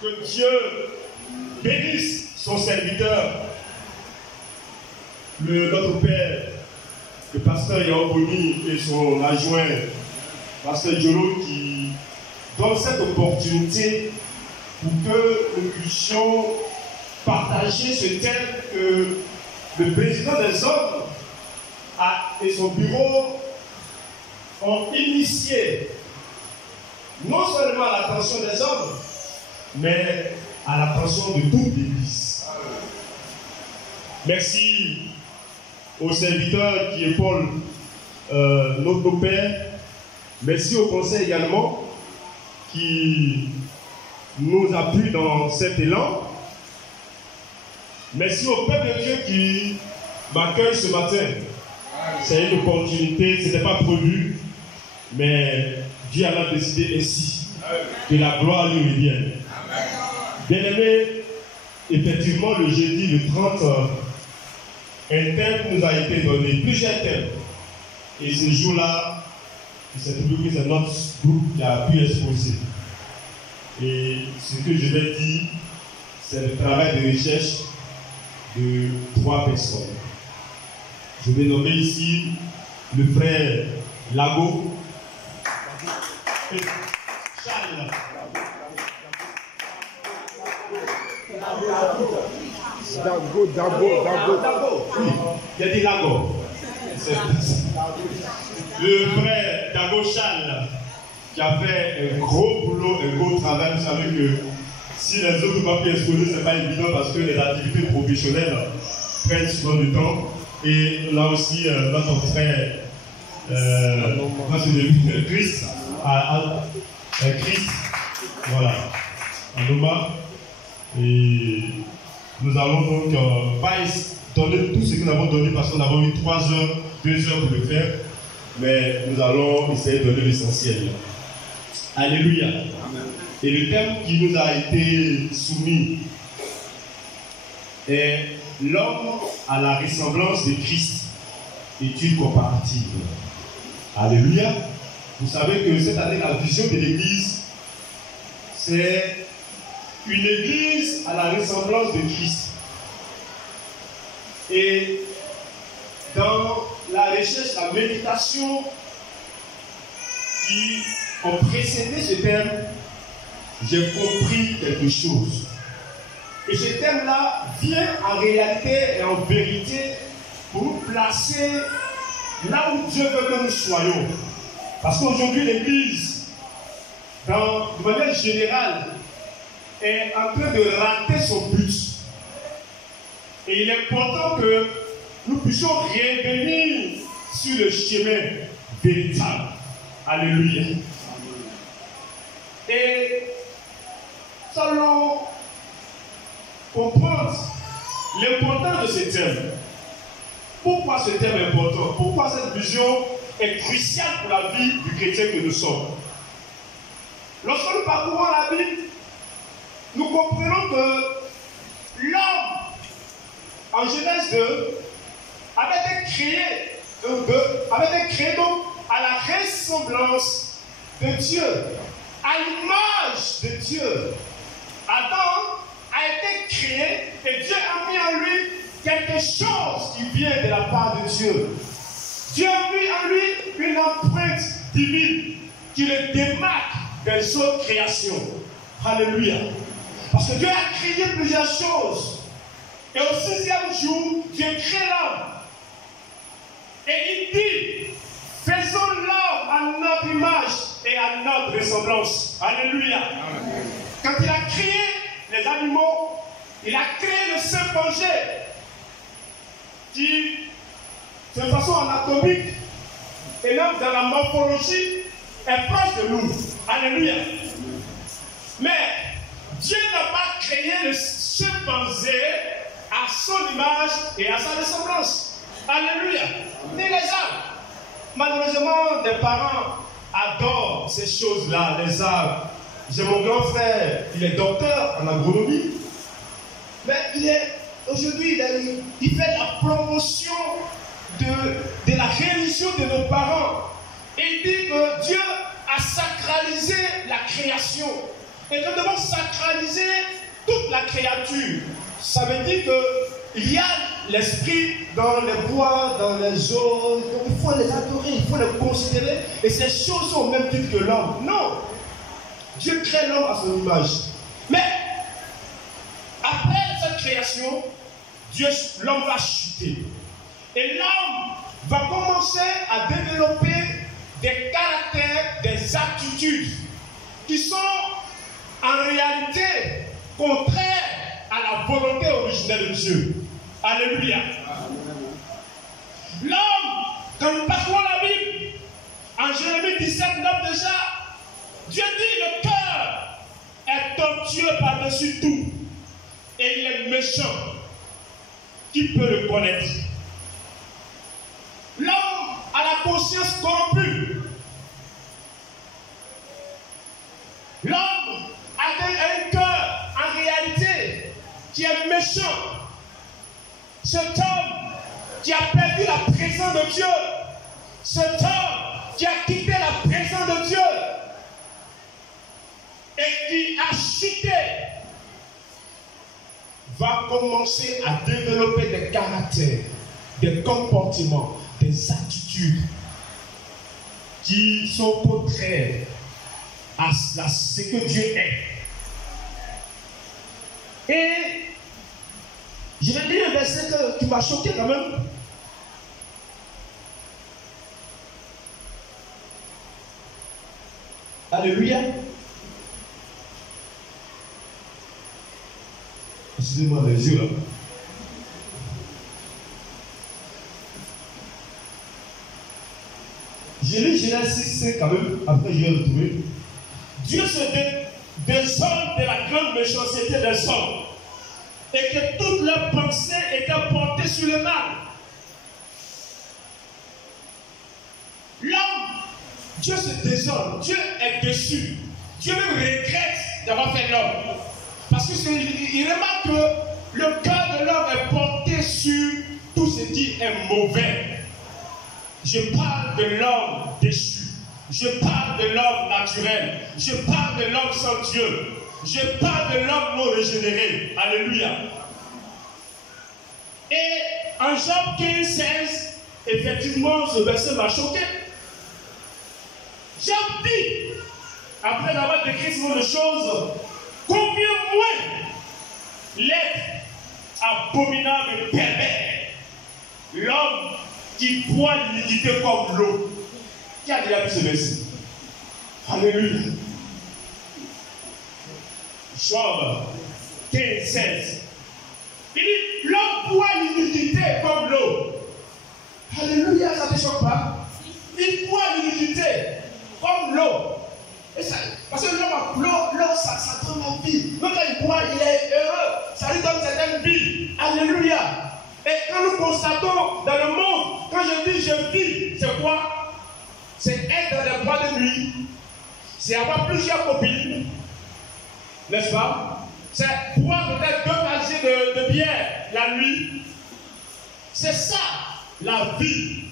Que Dieu bénisse son serviteur, notre Père, le pasteur Yaoboni et son adjoint, pasteur Diolo, qui donne cette opportunité pour que nous puissions partager ce thème que le président des hommes et son bureau ont initié, non seulement à l'attention des hommes, mais à l'attention de toute l'Église. Merci au serviteur qui épaule notre Père. Merci au conseil également qui nous appuie dans cet élan. Merci au peuple de Dieu qui m'accueille ce matin. C'est une opportunité, ce n'était pas prévu, mais Dieu en a décidé ainsi. Que la gloire lui revienne. Bien-aimé, effectivement, le jeudi, le 30, un thème nous a été donné, plusieurs thèmes. Et ce jour-là, c'est notre groupe qui a pu exposer. Et ce que je vais dire, c'est le travail de recherche de 3 personnes. Je vais nommer ici le frère Lago et Charles. Dago. Oui, il a dit Lago. Le frère Dago Charles, qui a fait un gros boulot, un gros travail. Vous savez que si les autres ne peuvent pas pu exposer, ce n'est pas évident parce que les activités professionnelles prennent souvent du temps. Et là aussi, notre frère, Christ, Christ, voilà, Anoma. Et nous allons donc pas donner tout ce que nous avons donné parce que nous avons eu 3 heures, 2 heures pour le faire. Mais nous allons essayer de donner l'essentiel. Alléluia. Amen. Et le thème qui nous a été soumis est l'homme à la ressemblance de Christ, étude comparative. Alléluia. Vous savez que cette année, la vision de l'Église, c'est une Église à la ressemblance de Christ. Et dans la recherche, la méditation qui ont précédé ce thème, j'ai compris quelque chose. Et ce thème-là vient en réalité et en vérité pour nous placer là où Dieu veut que nous soyons. Parce qu'aujourd'hui, l'Église, de manière générale, est en train de rater son but. Et il est important que nous puissions revenir sur le chemin véritable. Alléluia. Et nous allons comprendre l'importance de ce thème. Pourquoi ce thème est important? Pourquoi cette vision est cruciale pour la vie du chrétien que nous sommes? Lorsque nous parcourons la Bible, nous comprenons que l'homme, en Genèse 2, avait été créé donc à la ressemblance de Dieu, à l'image de Dieu. Adam a été créé et Dieu a mis en lui quelque chose qui vient de la part de Dieu. Dieu a mis en lui une empreinte divine qui le démarque des autres créations. Alléluia. Parce que Dieu a créé plusieurs choses. Et au 6e jour, Dieu crée l'homme. Et il dit, faisons l'homme à notre image et à notre ressemblance. Alléluia. Amen. Quand il a créé les animaux, il a créé le chimpanzé qui, de façon anatomique et même dans la morphologie, est proche de nous. Alléluia. Mais Dieu n'a pas créé le chimpanzé à son image et à sa ressemblance. Alléluia. Ni les arbres. Malheureusement, des parents adorent ces choses-là, les arbres. J'ai mon grand frère, il est docteur en agronomie. Mais aujourd'hui, il fait la promotion de la religion de nos parents. Il dit que Dieu a sacralisé la création. Et nous devons sacraliser toute la créature. Ça veut dire qu'il y a l'esprit dans les bois, dans les eaux. Donc il faut les adorer, il faut les considérer. Et ces choses sont au même titre que l'homme. Non. Dieu crée l'homme à son image. Mais après cette création, l'homme va chuter. Et l'homme va commencer à développer des caractères, des attitudes qui sont en réalité contraires à la volonté originelle de Dieu. Alléluia. L'homme, quand nous parlons la Bible, en Jérémie 17, 9 déjà, Dieu dit le cœur est tortueux par-dessus tout et il est méchant. Qui peut le connaître? L'homme a la conscience corrompue. L'homme a un cœur en réalité qui est méchant. Cet homme qui a perdu la présence de Dieu, cet homme qui a quitté la présence de Dieu et qui a chuté, va commencer à développer des caractères, des comportements, des attitudes qui sont contraires à ce que Dieu est. Et je vais lire un verset qui m'a choqué quand même. Alléluia. Excusez-moi les yeux là. J'ai lu Genèse 6 quand même, après je vais retrouver. Dieu se désole de la grande méchanceté des hommes et que toutes leurs pensées étaient portées sur le mal. L'homme, Dieu se désole, Dieu est déçu, Dieu regrette d'avoir fait l'homme. Parce qu'il remarque que le cœur de l'homme est porté sur tout ce qui est mauvais. Je parle de l'homme déchu. Je parle de l'homme naturel. Je parle de l'homme sans Dieu. Je parle de l'homme non régénéré. Alléluia. Et en Job 15, 16, effectivement, ce verset m'a choqué. Job dit, après avoir décrit ce genre de choses, combien moins l'être abominable et pervers, l'homme qui boit l'iniquité comme l'eau. Qui a déjà vu ce verset? Alléluia. Job 15, 16. Il dit, l'homme boit l'iniquité comme l'eau. Alléluia, ça ne te choque pas? Il boit l'iniquité comme l'eau. Parce que l'eau, ça donne la vie. Donc quand il boit, il est heureux. Ça lui donne certaine vie. Alléluia. Et quand nous constatons dans le monde, quand je dis je vis, c'est quoi? C'est être dans les bois de nuit. C'est avoir plusieurs copines. N'est-ce pas? C'est boire peut-être 2 casiers de bière la nuit. C'est ça, la vie.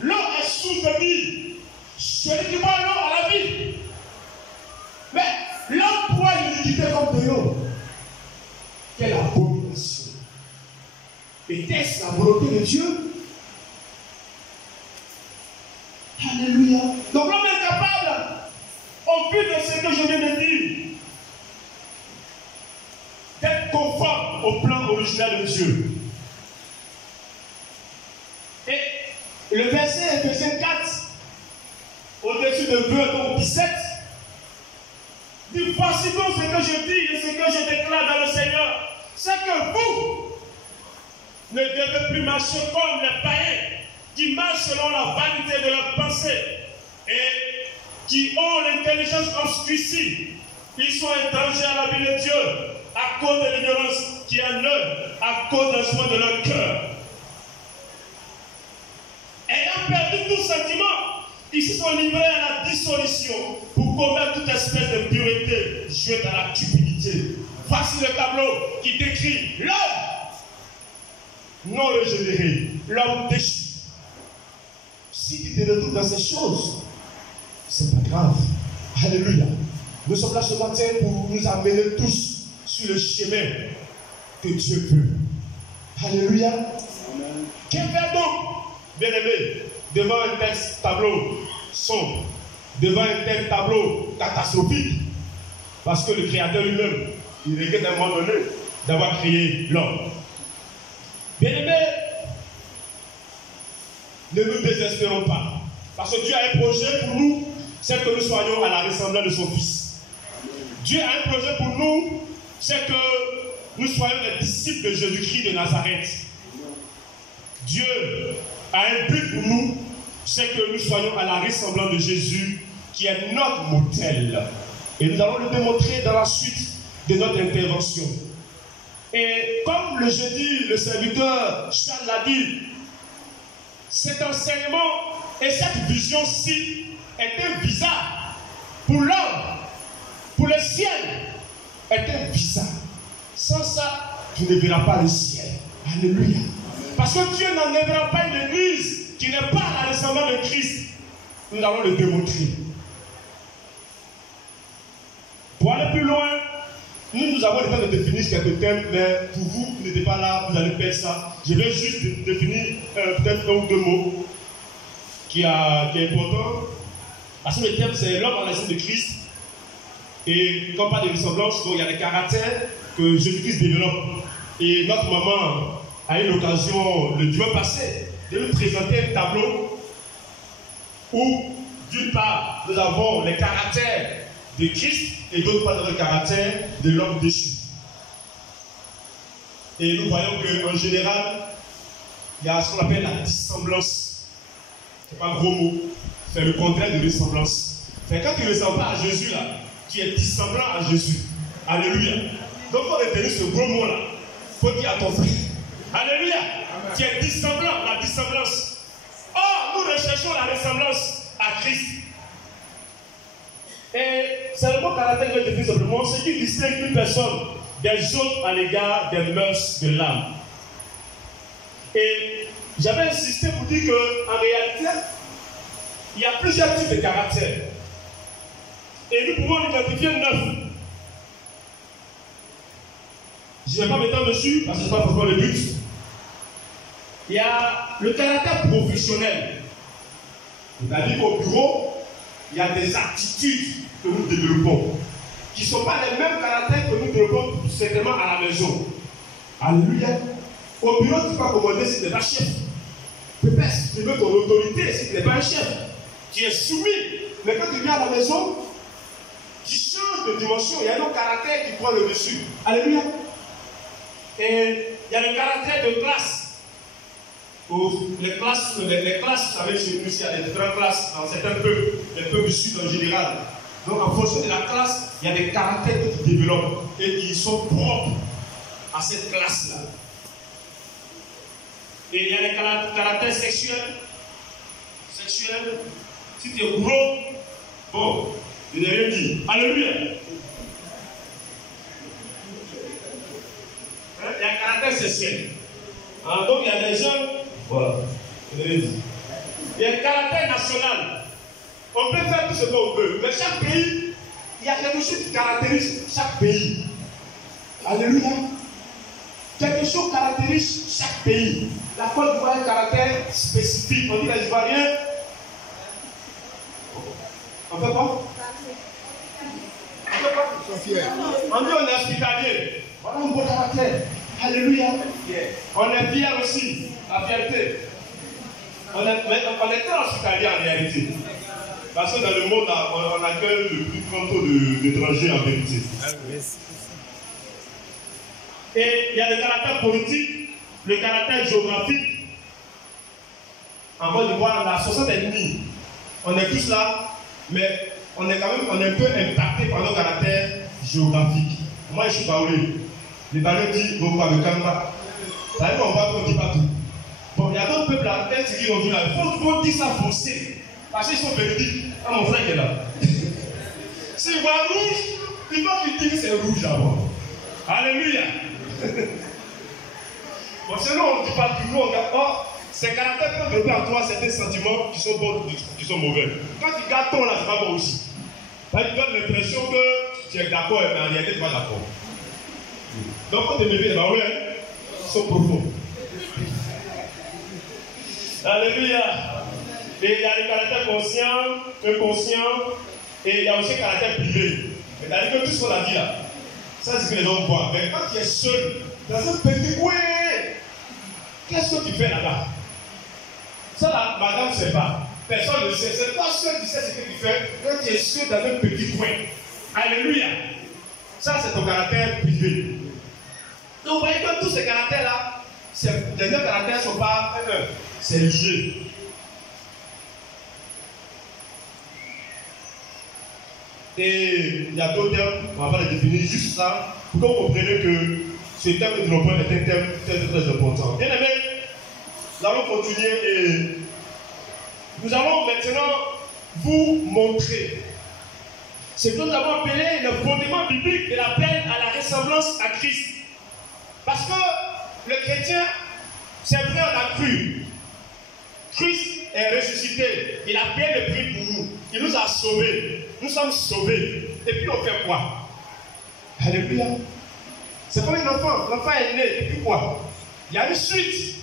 L'eau est source de vie. Celui qui boit l'eau à la vie. Mais l'homme boit l'iniquité comme de l'eau. Quelle abomination. Était-ce la volonté de Dieu? Alléluia. Donc l'homme est capable, au vu de ce que je viens de dire, d'être conforme au plan original de Dieu. Et le verset Ephésiens 4, au-dessus de 2 au 17, dit, voici donc ce que je dis et ce que je déclare dans le Seigneur, c'est que vous ne devez plus marcher comme les païens qui marchent selon la vanité de leurs pensées et qui ont l'intelligence obscurcie. Ils sont étrangers à la vie de Dieu à cause de l'ignorance qui est en eux, à cause d'un soin de leur cœur. Ayant perdu tout sentiment, ils se sont livrés à la dissolution pour commettre toute espèce de pureté jouée dans la cupidité. Voici le tableau qui décrit l'homme non régénéré, l'homme déchu. Si tu te retrouves dans ces choses, c'est pas grave. Alléluia. Nous sommes là ce matin pour nous amener tous sur le chemin que Dieu veut. Alléluia. Que faire donc, bien-aimé, devant un tel tableau sombre, devant un tel tableau catastrophique? Parce que le Créateur lui-même, il regrette à un moment donné d'avoir créé l'homme. Bien-aimé, ne nous désespérons pas. Parce que Dieu a un projet pour nous, c'est que nous soyons à la ressemblance de son Fils. Dieu a un projet pour nous, c'est que nous soyons les disciples de Jésus-Christ de Nazareth. Dieu a un but pour nous, c'est que nous soyons à la ressemblance de Jésus, qui est notre modèle. Et nous allons le démontrer dans la suite de notre intervention. Et comme le jeudi, le serviteur Charles l'a dit, cet enseignement et cette vision-ci est un visa pour l'homme, pour le ciel, est un visa. Sans ça, tu ne verras pas le ciel. Alléluia. Parce que Dieu n'enlèvera pas une église qui n'est pas à la ressemblance de Christ. Nous allons le démontrer. Pour aller plus loin, nous avons le temps de définir quelques thèmes, mais pour vous, vous n'êtes pas là, vous allez perdre ça. Je vais juste définir peut-être un ou deux mots qui est important. Parce que le thème, c'est l'homme en l'essence de Christ. Et quand on parle de ressemblance, il y a des caractères que Jésus-Christ développe. Et notre maman a eu l'occasion, le dimanche passé, de nous présenter un tableau où, d'une part, nous avons les caractères de Christ et d'autre part, le caractère de l'homme déchu. Et nous voyons qu'en général, il y a ce qu'on appelle la dissemblance. Ce n'est pas un gros mot, c'est le contraire de ressemblance. C'est quand tu ne ressembles pas à Jésus, là, tu es dissemblant à Jésus. Alléluia. Donc, il faut retenir ce gros mot-là. Il faut dire à ton frère. Alléluia. Amen. Tu es dissemblant, la dissemblance. Or, nous recherchons la ressemblance à Christ. Et c'est le mot caractère que je dis simplement, ce qui distingue une personne des autres à l'égard des mœurs de l'âme. Et j'avais insisté pour dire qu'en réalité, il y a plusieurs types de caractères. Et nous pouvons identifier 9. Je ne vais pas m'étendre dessus parce que ce n'est pas forcément le but. Il y a le caractère professionnel. C'est-à-dire qu'au bureau, il y a des attitudes que nous développons qui ne sont pas les mêmes caractères que nous développons certainement à la maison. Alléluia. Au bureau, tu ne peux pas commander si tu n'es pas chef. Peut-être si tu veux ton autorité si tu n'es pas un chef. Tu es soumis. Mais quand tu viens à la maison, tu changes de dimension. Il y a un autre caractère qui prend le dessus. Alléluia. Et il y a le caractère de classe. Les classes, vous savez, chez nous, il y a des différentes classes dans certains peuples, les peuples du Sud en général. Donc, en fonction de la classe, il y a des caractères que tu développes et qui sont propres à cette classe-là. Et il y a les caractères sexuels. Si tu es gros, bon, je n'ai rien dit. Alléluia. Il y a un caractère sexuel. Donc, il y a des gens. Voilà. Il y a un caractère national. On peut faire tout ce qu'on veut, mais chaque pays, il y a quelque chose qui caractérise chaque pays. Alléluia. Quelque chose caractérise chaque pays. La Côte d'Ivoire a un caractère spécifique. On dit les Ivoiriens. On fait quoi? On dit on est hospitalier. Voilà un beau caractère. Alléluia. On est fiers aussi. La fierté. On est très hospitalier en réalité. Parce que dans le monde, on accueille le plus grand taux d'étrangers en vérité. Et il y a le caractère politique, le caractère géographique. En Côte d'Ivoire, la 60,5. On est tous là, mais on est quand même un peu impacté par nos caractères géographiques. Moi, je suis baoulé. Les Baoulés disent donc pas le Kamba. Ça veut dire qu'on voit qu'on ne dit pas tout. Bon, il y a d'autres peuples là, peut-être qui ont vu là. Il faut dire ça forcé. Parce qu'ils sont véridiques. Ah, mon frère qui est là. S'il voit rouge, il faut qu'il dise que c'est rouge d'abord. Alléluia. Bon, sinon, on ne dit pas tout. Nous, on regarde. Oh, ces caractères peuvent développer en toi certains sentiments qui sont bons, qui sont mauvais. Quand tu gardes ton là, c'est pas bon aussi. Ça te donne l'impression que tu es d'accord, mais en réalité, tu n'es pas d'accord. Donc, quand tu es bébé, bah ouais, ils sont profonds. Alléluia. Et il y a le caractère conscient, inconscient, et il y a aussi le caractère privé. C'est-à-dire que tout ce qu'on a dit là, ça c'est ce que les gens voient. Mais quand tu es seul, dans un petit coin, qu'est-ce que tu fais là-bas? Ça là, madame ne sait pas. Personne ne sait. C'est toi seul qui sais ce que tu fais quand tu es seul dans un petit coin. Alléluia. Ça c'est ton caractère privé. Donc vous voyez que tous ces caractères-là, les deux caractères ne sont pas un. C'est lié. Et il y a d'autres termes, on ne va pas les définir, juste ça, pour que vous compreniez que ce terme de l'emploi est un terme très très important. Bien aimé, nous allons continuer et nous allons maintenant vous montrer ce que nous avons appelé le fondement biblique de l'appel à la ressemblance à Christ. Parce que le chrétien, c'est vrai, on a cru. Christ est ressuscité. Il a payé le prix pour nous. Il nous a sauvés. Nous sommes sauvés. Et puis on fait quoi? Alléluia. C'est comme un enfant. L'enfant est né. Et puis quoi? Il y a une suite.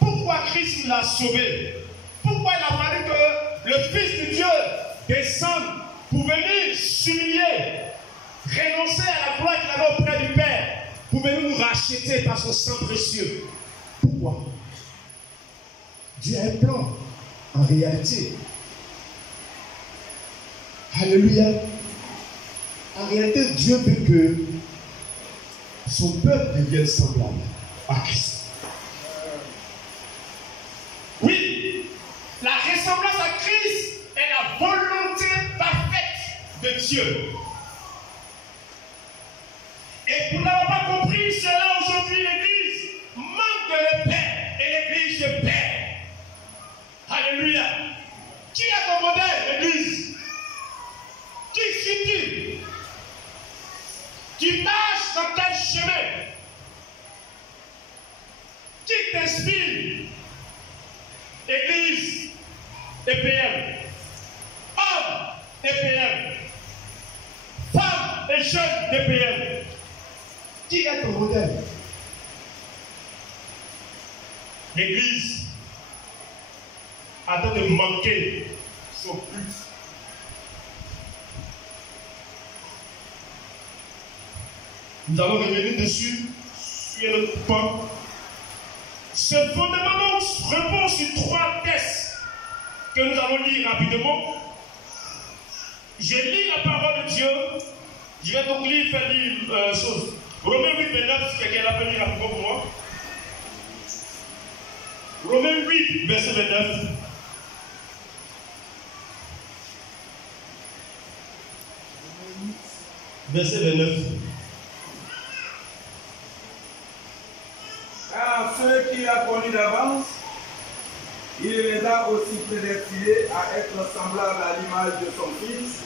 Pourquoi Christ nous a sauvés? Pourquoi il a fallu que le Fils de Dieu descende pour venir s'humilier, renoncer à la gloire qu'il avait auprès du Père, pour venir nous racheter par son sang précieux? Pourquoi? Dieu a un plan, en réalité. Alléluia. En réalité, Dieu veut que son peuple devienne semblable à Christ. Oui, la ressemblance à Christ est la volonté parfaite de Dieu. Et pour n'avoir pas compris cela aujourd'hui, l'Église manque de repères et l'Église se perd. Alléluia. Qui est ton modèle, l'Église? Qui suis-tu? Tu marches dans quel chemin? Qui t'inspire? Église, EPM. Homme, EPM. Femme et jeune d'EPM. Qui est ton modèle? L'Église attend de manquer son but. Nous allons revenir dessus sur notre point. Ce fondement repose sur 3 textes que nous allons lire rapidement. Je lis la parole de Dieu. Je vais donc faire lire chose. Romains 8, 29, si quelqu'un l'a fait lire rapidement pour moi. Romains 8, verset 29. Verset 29. Car ceux qu'il a connus d'avance, il les a aussi prédestinés à être semblables à l'image de son Fils,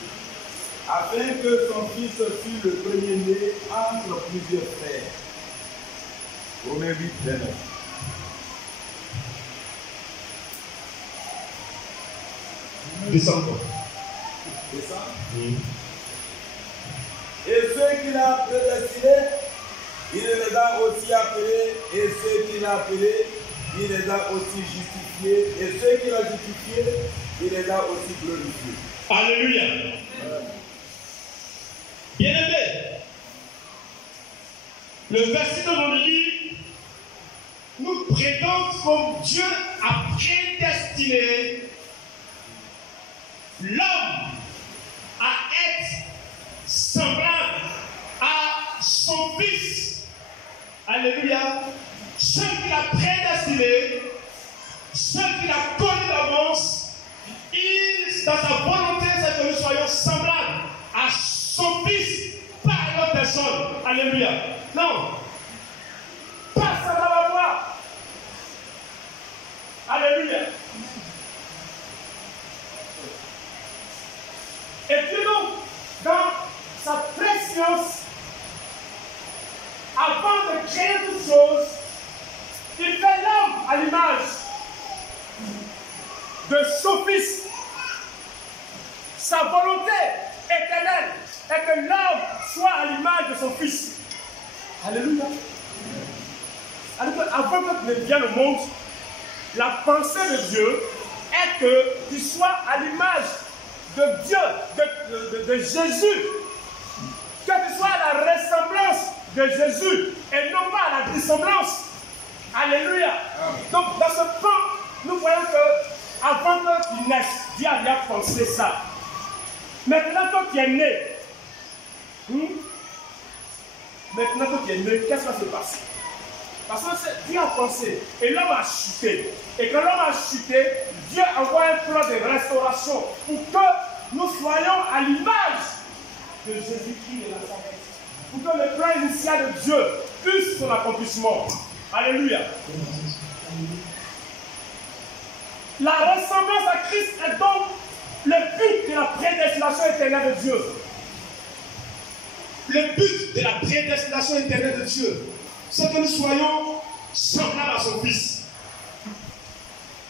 afin que son Fils fût le premier-né entre plusieurs frères. Romains 8, 29. Descends. C'est ça? Oui. Et ceux qu'il a prédestinés, il les a aussi appelés, et ceux qu'il a appelés, il les a aussi justifiés, et ceux qu'il a justifiés, il les a aussi glorifiés. Alléluia. Bien-aimé, le verset que l'on lit nous présente comme Dieu a prédestiné l'homme à être semblable à son Fils. Alléluia. Ceux qu'il a prédestinés, ceux qu'il a connus d'avance, dans sa volonté, c'est que nous soyons semblables à son Fils par notre personne. Alléluia. Non. Pas semblable à moi. Alléluia. Et puis donc, dans sa préscience, avant de créer toutes choses, il fait l'homme à l'image de son Fils. sa volonté éternelle est que l'homme soit à l'image de son Fils. Alléluia. Avant que tu ne viennes au monde, la pensée de Dieu est que tu sois à l'image de Dieu, de Jésus. Que tu sois à la ressemblance de Jésus et non pas à la dissemblance. Alléluia. Donc dans ce point, nous voyons que avant que tu naisses, Dieu a bien pensé ça. Maintenant que tu es né, qu'est-ce qui va se passer? Parce que Dieu a pensé et l'homme a chuté. Et quand l'homme a chuté, Dieu envoie un plan de restauration pour que nous soyons à l'image de Jésus-Christ de Nazareth. Pour que le plan initial de Dieu puisse son accomplissement. Alléluia. La ressemblance à Christ est donc le but de la prédestination éternelle de Dieu. Le but de la prédestination éternelle de Dieu, c'est que nous soyons semblables à son Fils.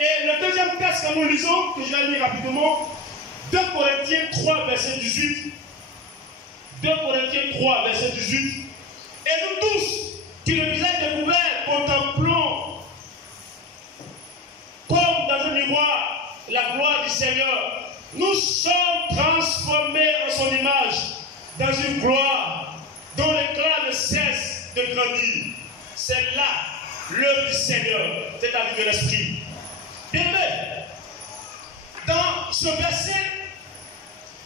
Et le deuxième texte que nous lisons, que je vais lire rapidement, 2 Corinthiens 3, verset 18. 2 Corinthiens 3, verset 18. Et nous tous, qui le visage découvert, contemplons comme dans un miroir la gloire du Seigneur. Nous sommes transformés en son image dans une gloire dont l'éclat ne cesse de grandir. C'est là l'œuvre du Seigneur, c'est-à-dire de l'Esprit. Bien, dans ce verset,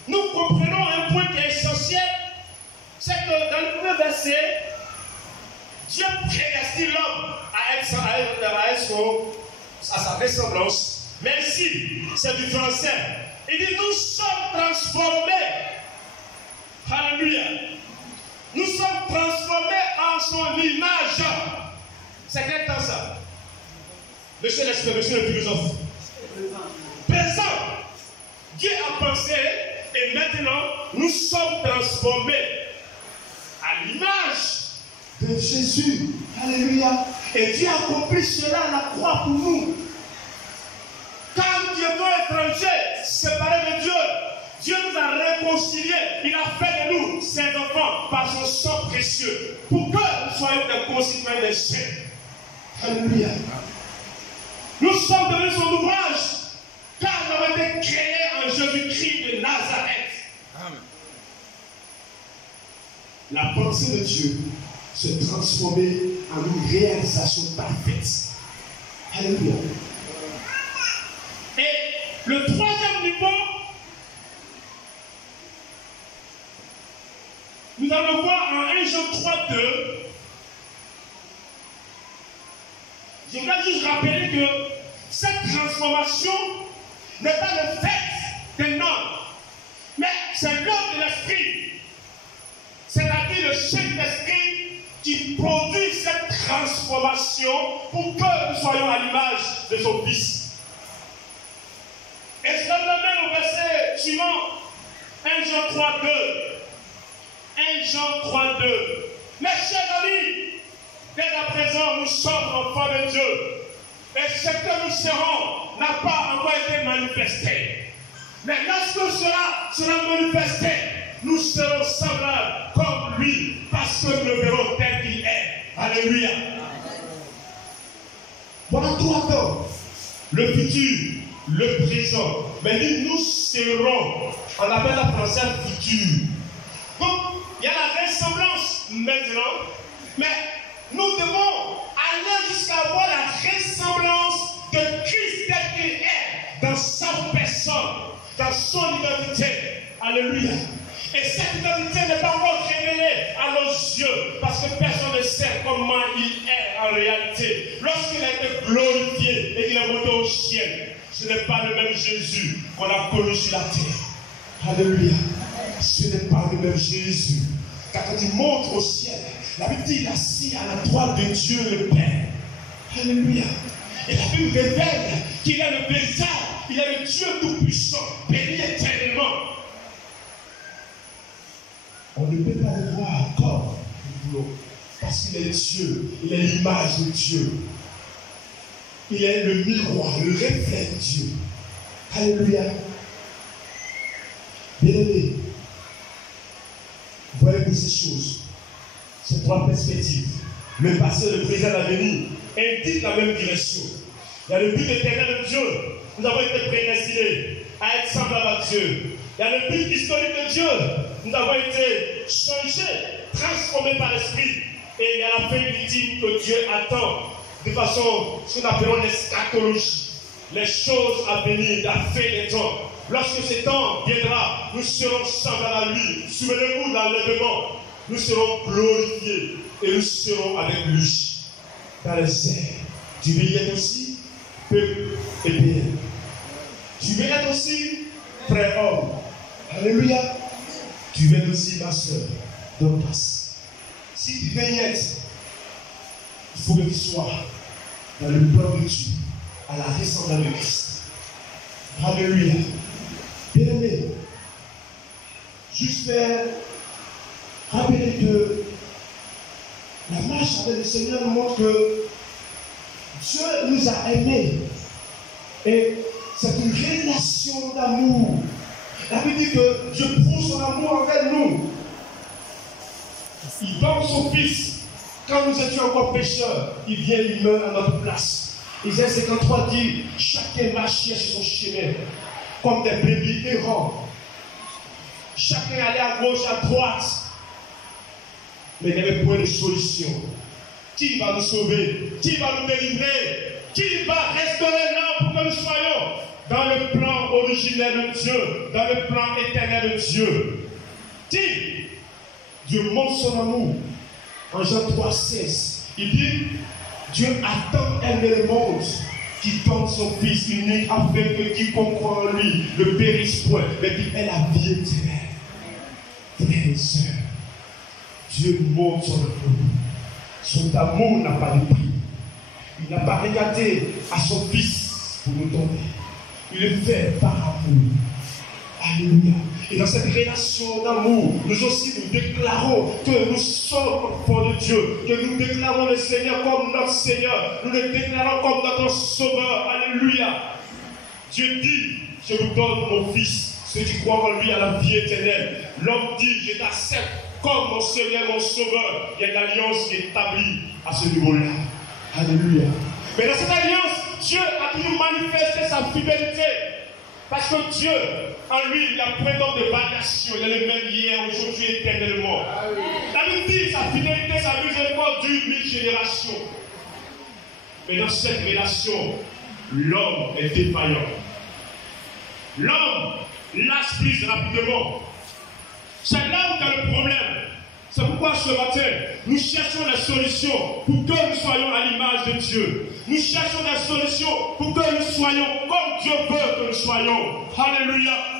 nous comprenons un point qui est essentiel, c'est que dans le premier verset, Dieu prédestine l'homme à sa ressemblance. Mais ici, c'est du français. Il dit, nous sommes transformés. Alléluia. Nous sommes transformés en son image. C'est quel temps ça? Monsieur l'expert, monsieur le philosophe. Présent. Dieu a pensé et maintenant nous sommes transformés à l'image de Jésus. Alléluia. Et Dieu a accompli cela à la croix pour nous. Quand Dieu était étranger, séparé de Dieu, Dieu nous a réconciliés. Il a fait de nous ses enfants par son sang précieux. Pour que nous soyons des concitoyens des saints. Alléluia. Nous sommes devenus son ouvrage. Car nous avons été créés en Jésus-Christ de Nazareth. Amen. La pensée de Dieu se transformer en une réalisation parfaite. Alléluia. Et le troisième niveau, nous allons voir en 1 Jean 3, 2. Je voudrais juste rappeler que cette transformation n'est pas le fait d'un homme, mais c'est l'œuvre de l'Esprit. C'est-à-dire le Saint-Esprit qui produit cette transformation pour que nous soyons à l'image de son Fils. Et cela nous amène au verset suivant, 1 Jean 3, 2. 1 Jean 3, 2. Mes chers amis, dès à présent, nous sommes enfants de Dieu. Et ce que nous serons n'a pas encore été manifesté. Mais lorsque cela sera manifesté, nous serons semblables comme lui, parce que nous le verrons tel qu'il est. Alléluia. Voilà trois temps. Le futur, le présent. Mais nous serons, on appelle la française futur. Donc, il y a la ressemblance maintenant, mais nous devons aller jusqu'à avoir la ressemblance de Christ tel qu'il est, dans sa personne, dans son identité. Alléluia. Et cette identité n'est pas encore révélée à nos yeux, parce que personne ne sait comment il est en réalité. Lorsqu'il a été glorifié et qu'il est monté au ciel, ce n'est pas le même Jésus qu'on a connu sur la terre. Alléluia. Ce n'est pas le même Jésus. Car quand il monte au ciel, la Bible dit qu'il est assis à la droite de Dieu le Père. Alléluia. Et la Bible révèle qu'il est le véritable, il est le Dieu tout-puissant, béni éternellement. On ne peut pas le voir comme nous voulons, parce qu'il est Dieu, il est l'image de Dieu. Il est le miroir, le reflet de Dieu. Alléluia. Bien-aimés, voyez-vous ces choses, ces trois perspectives, le passé, le présent, l'avenir, indiquent la même direction. Il y a le but éternel de Dieu. Nous avons été prédestinés à être semblables à Dieu. Il y a le but historique de Dieu. Nous avons été changés, transformés par l'Esprit. Et il y a la fin ultime que Dieu attend de façon, ce que nous appelons l'eschatologie. Les choses à venir, la fin des temps. Lorsque ce temps viendra, nous serons semblables à lui. Souvenez-vous de l'enlèvement. Nous serons glorifiés et nous serons avec lui dans les airs. Tu veux y être aussi, peuple et bien. Tu veux être aussi, frère homme. Alléluia. Tu veux être aussi, ma soeur, Dorcas. Si tu veux y être, il faut que tu sois dans le plan de Dieu, à la ressemblance de Christ. Alléluia. Bien-aimé, juste faire rappeler que la marche avec le Seigneur nous montre que Dieu nous a aimés. Et c'est une relation d'amour. La Bible dit que Dieu prouve son amour envers nous. Il donne son Fils. Quand nous étions encore pécheurs, il vient, il meurt à notre place. Isaïe 53 dit, chacun marchait sur son chemin, comme des brebis errants. Chacun allait à gauche, à droite. Mais il n'y avait point de solution. Qui va nous sauver? Qui va nous délivrer? Qui va restaurer là pour que nous soyons dans le plan originel de Dieu, dans le plan éternel de Dieu? Qui? Dieu montre son amour. En Jean 3,16, il dit, Dieu a tant aimé le monde qu'il donne son Fils unique afin que quiconque croit en lui ne périsse point, mais qu'il ait la vie éternelle. Frères et sœurs, Dieu montre son amour. Son amour n'a pas de prix. Il n'a pas regardé à son Fils pour nous donner. Il le fait par amour. Alléluia. Et dans cette relation d'amour, nous aussi nous déclarons que nous sommes enfants de Dieu, que nous déclarons le Seigneur comme notre Seigneur, nous le déclarons comme notre Sauveur. Alléluia. Dieu dit, je vous donne mon Fils, ceux qui croient en lui à la vie éternelle. L'homme dit, je t'accepte comme mon Seigneur, mon Sauveur. Il y a une alliance qui est établie à ce niveau-là. Alléluia. Mais dans cette alliance, Dieu a toujours manifesté sa fidélité. Parce que Dieu, en lui, il a point de variation. Il est le même hier, aujourd'hui, éternellement. La Bible dit, sa fidélité, sa miséricorde dure 1000 générations. Mais dans cette relation, l'homme est défaillant. L'homme lâche prise rapidement. C'est là où il y a le problème. C'est pourquoi ce matin, nous cherchons des solutions pour que nous soyons à l'image de Dieu. Nous cherchons des solutions pour que nous soyons comme Dieu veut que nous soyons. Alléluia.